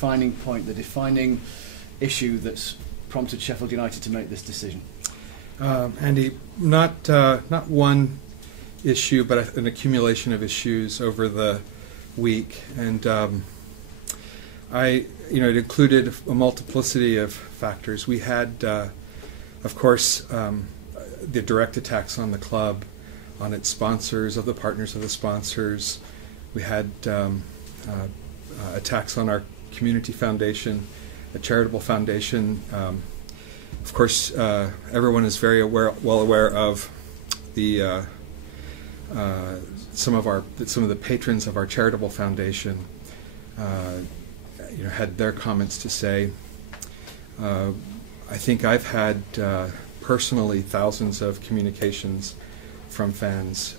defining point, the defining issue that's prompted Sheffield United to make this decision? Andy, not one issue, but an accumulation of issues over the week, and it included a multiplicity of factors. We had, of course, the direct attacks on the club, on its sponsors, of the partners of the sponsors. We had attacks on our community foundation, a charitable foundation. Of course, everyone is very well aware of the some of the patrons of our charitable foundation. Had their comments to say. I think I've had personally thousands of communications from fans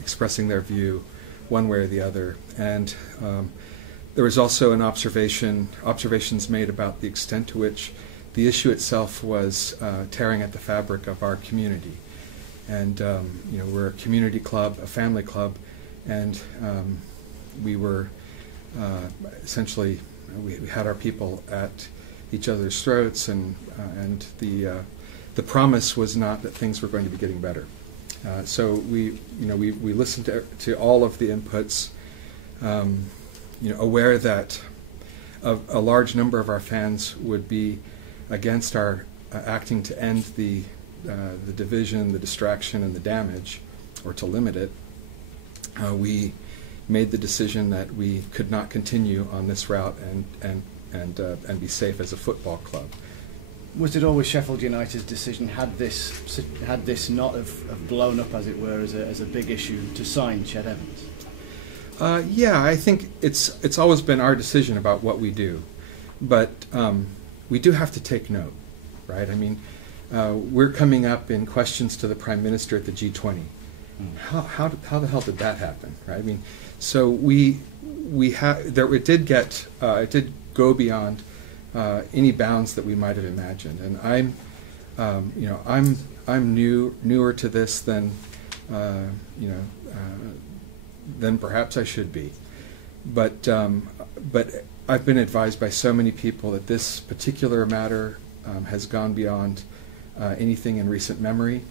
expressing their view one way or the other, and there was also observations made about the extent to which the issue itself was tearing at the fabric of our community. And we're a community club, a family club, and we were essentially we had our people at each other's throats, and the promise was not that things were going to be getting better. So we listened to all of the inputs, aware that a large number of our fans would be against our acting to end the division, the distraction, and the damage, or to limit it. We made the decision that we could not continue on this route and be safe as a football club. Was it always Sheffield United's decision, had this not have blown up, as it were, as a big issue, to sign Ched Evans? Yeah, I think it's always been our decision about what we do, but we do have to take note, right? I mean, we're coming up in questions to the Prime Minister at the G20. How the hell did that happen, right? I mean, so it did go beyond any bounds that we might have imagined, and I'm newer to this than perhaps I should be, but I've been advised by so many people that this particular matter has gone beyond anything in recent memory.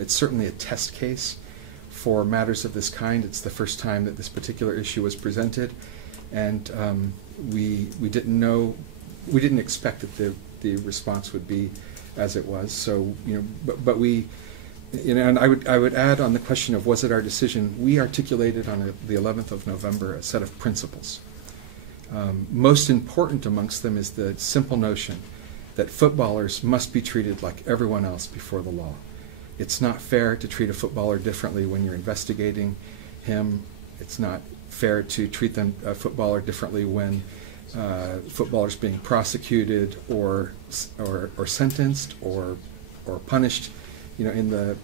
It's certainly a test case for matters of this kind. It's the first time that this particular issue was presented, and we didn't expect that the response would be as it was. So but we, and I would add on the question of was it our decision. We articulated on the 11th of November a set of principles. Most important amongst them is the simple notion that footballers must be treated like everyone else before the law. It's not fair to treat a footballer differently when you're investigating him. It's not fair to treat a footballer differently when footballers being prosecuted or sentenced or punished, or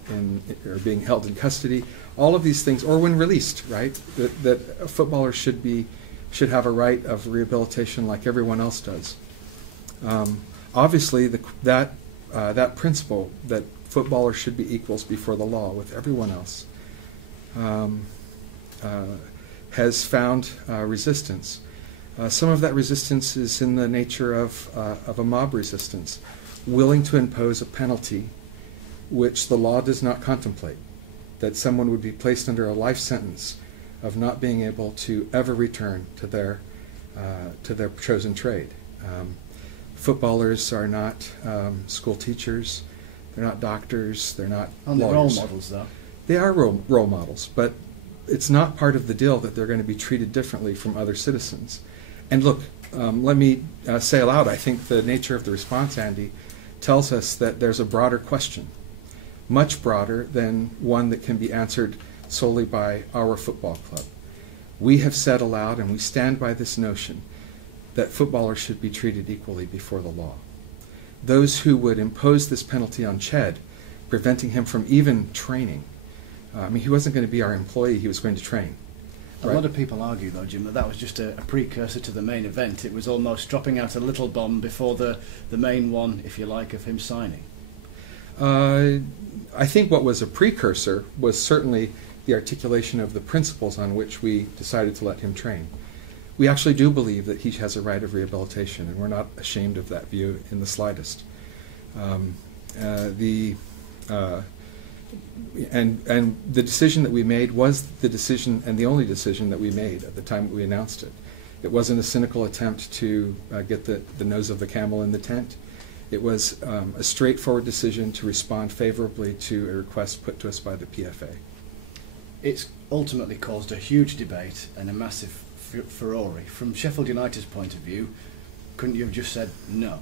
being held in custody. All of these things, or when released, right? That a footballer should have a right of rehabilitation like everyone else does. Obviously, that principle that footballers should be equals before the law with everyone else has found resistance. Some of that resistance is in the nature of a mob resistance, willing to impose a penalty which the law does not contemplate, that someone would be placed under a life sentence of not being able to ever return to their chosen trade. Footballers are not school teachers. They're not doctors. They're not lawyers. They're role models, though. They are role models, but it's not part of the deal that they're going to be treated differently from other citizens. And look, let me say aloud, I think the nature of the response, Andy, tells us that there's a broader question, much broader than one that can be answered solely by our football club. We have said aloud, and we stand by this notion, that footballers should be treated equally before the law. Those who would impose this penalty on Ched, preventing him from even training, he wasn't going to be our employee, he was going to train. A lot of people argue, though, Jim, that was just a precursor to the main event. It was almost dropping out a little bomb before the main one, if you like, of him signing. I think what was a precursor was certainly the articulation of the principles on which we decided to let him train. we actually do believe that he has a right of rehabilitation, and we're not ashamed of that view in the slightest. And the decision that we made was the decision, and the only decision that we made at the time that we announced it. It wasn't a cynical attempt to get the nose of the camel in the tent. It was a straightforward decision to respond favorably to a request put to us by the PFA. It's ultimately caused a huge debate and a massive furore. From Sheffield United's point of view, couldn't you have just said no?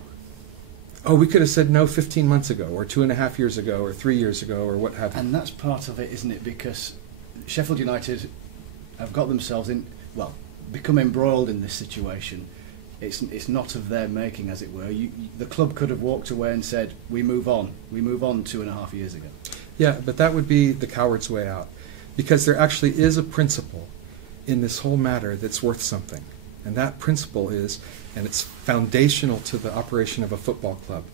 Oh, we could have said no 15 months ago, or 2.5 years ago, or 3 years ago, or what have you. And that's part of it, isn't it? Because Sheffield United have got themselves become embroiled in this situation. It's not of their making, as it were. The club could have walked away and said, we move on 2.5 years ago. Yeah, but that would be the coward's way out. Because there actually is a principle in this whole matter that's worth something. And that principle is, and it's foundational to the operation of a football club,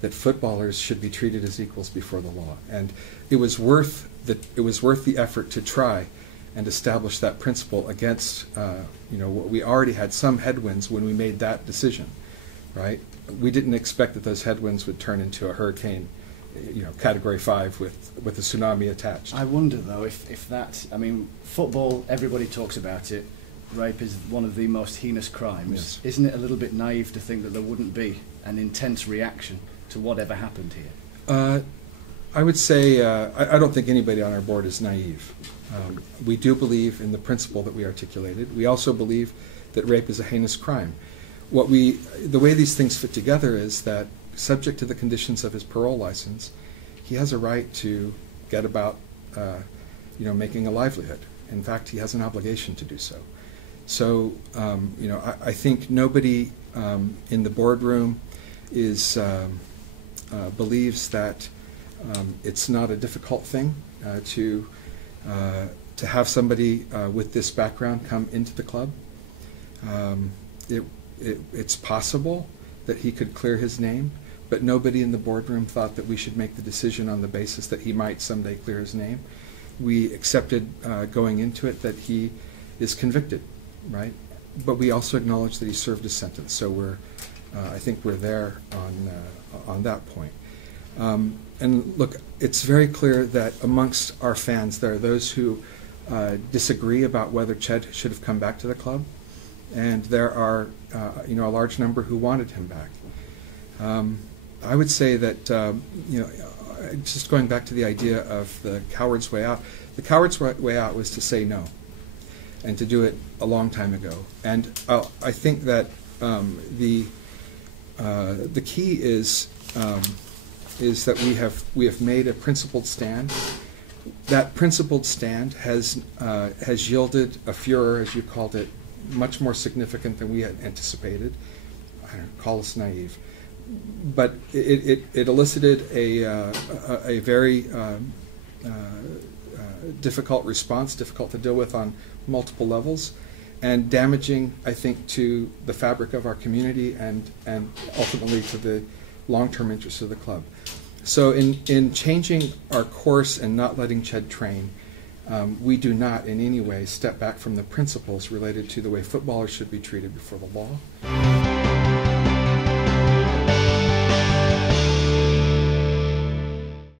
that footballers should be treated as equals before the law. And it was worth the effort to try and establish that principle against, what we already had some headwinds when we made that decision, right? We didn't expect that those headwinds would turn into a hurricane, Category 5 with a tsunami attached. I wonder, though, if that, football, everybody talks about it. Rape is one of the most heinous crimes. Yes. Isn't it a little bit naive to think that there wouldn't be an intense reaction to whatever happened here? I would say I don't think anybody on our board is naive. We do believe in the principle that we articulated. We also believe that rape is a heinous crime. The way these things fit together is that, subject to the conditions of his parole license, he has a right to get about, making a livelihood. In fact, he has an obligation to do so. So, I think nobody in the boardroom believes that it's not a difficult thing to have somebody with this background come into the club. It's possible that he could clear his name, but nobody in the boardroom thought that we should make the decision on the basis that he might someday clear his name. We accepted going into it that he is convicted, right? But we also acknowledge that he served his sentence. So I think we're there on that point. And look, it's very clear that amongst our fans there are those who disagree about whether Ched should have come back to the club, and there are a large number who wanted him back. I would say that just going back to the idea of the coward's way out, the coward's way out was to say no, and to do it a long time ago. And I think that the key is that we have made a principled stand. That principled stand has yielded a furor, as you called it, much more significant than we had anticipated. I don't know, call us naive, but it elicited a very difficult response, difficult to deal with on multiple levels, and damaging, I think, to the fabric of our community and ultimately to the long-term interests of the club. So in changing our course and not letting Ched train, we do not in any way step back from the principles related to the way footballers should be treated before the law.